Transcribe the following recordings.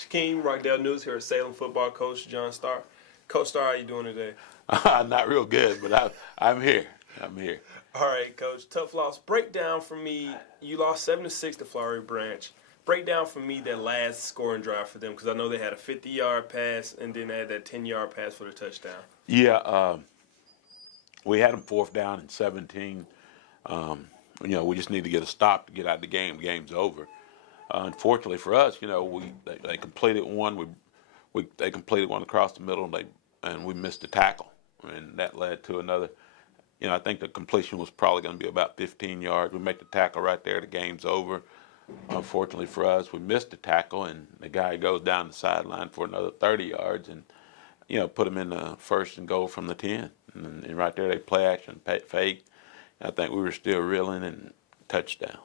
Shaquem, Rockdale News here at Salem football coach John Starr. Coach Starr, how you doing today? Not real good, but I'm here. I'm here. All right, Coach. Tough loss. Break down for me. You lost 7-6 to Flowery Branch. Break down for me that last scoring drive for them because I know they had a 50-yard pass and then they had that 10-yard pass for the touchdown. Yeah, we had them fourth down and 17. We just need to get a stop to get out of the game. The game's over. Unfortunately for us, they completed one. They completed one across the middle, and we missed the tackle, and that led to another. I think the completion was probably going to be about 15 yards. We make the tackle right there. The game's over. Unfortunately for us, we missed the tackle, and the guy goes down the sideline for another 30 yards, and put him in the first and goal from the 10. And right there, they play action, fake. I think we were still reeling and touchdown.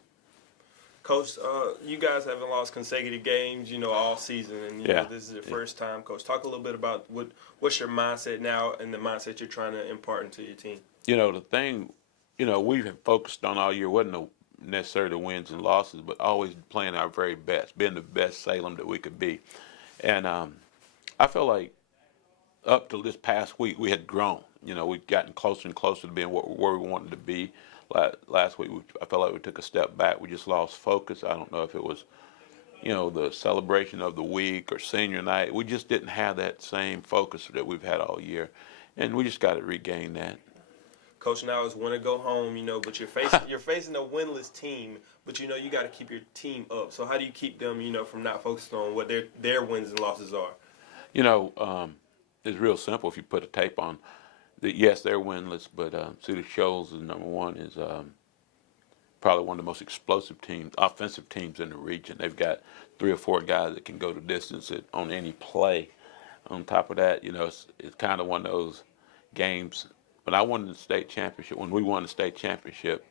Coach, you guys haven't lost consecutive games, all season, and this is your first time. Coach, talk a little bit about what's your mindset now and the mindset you're trying to impart into your team. The thing, we've focused on all year wasn't necessarily the wins and losses, but always playing our very best, being the best Salem that we could be. And I feel like up till this past week, we had grown. We'd gotten closer and closer to being where we wanted to be. Last week, I felt like we took a step back. We just lost focus. I don't know if it was, the celebration of the week or senior night. We just didn't have that same focus that we've had all year, and we just got to regain that. Coach, now is when to go home, but you're facing a winless team, but you got to keep your team up. So how do you keep them, from not focusing on what their wins and losses are? It's real simple if you put a tape on. Yes, they're winless, but Cedar Shoals is number one. Is probably one of the most explosive teams, offensive teams in the region. They've got 3 or 4 guys that can go the distance on any play. On top of that, it's kind of one of those games. When I won the state championship, when we won the state championship,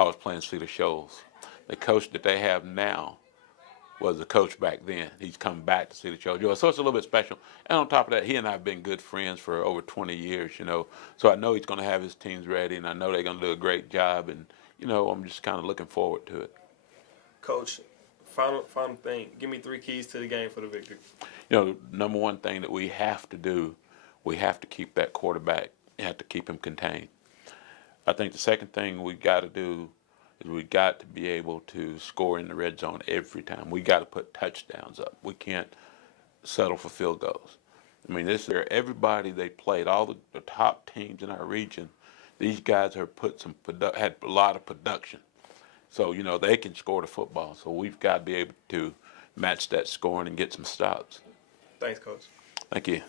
I was playing Cedar Shoals. The coach that they have now was the coach back then. He's come back to Cedar Shoals. So it's a little bit special. And on top of that, he and I have been good friends for over 20 years, So I know he's going to have his teams ready, and I know they're going to do a great job. And, I'm just kind of looking forward to it. Coach, final thing. Give me 3 keys to the game for the victory. Number one thing that we have to do, we have to keep that quarterback. You have to keep him contained. I think the second thing we got to do is we got to be able to score in the red zone every time. We got to put touchdowns up. We can't settle for field goals. I mean, this year, everybody they played, all the top teams in our region, these guys have had a lot of production. So, they can score the football. So we've got to be able to match that scoring and get some stops. Thanks, Coach. Thank you.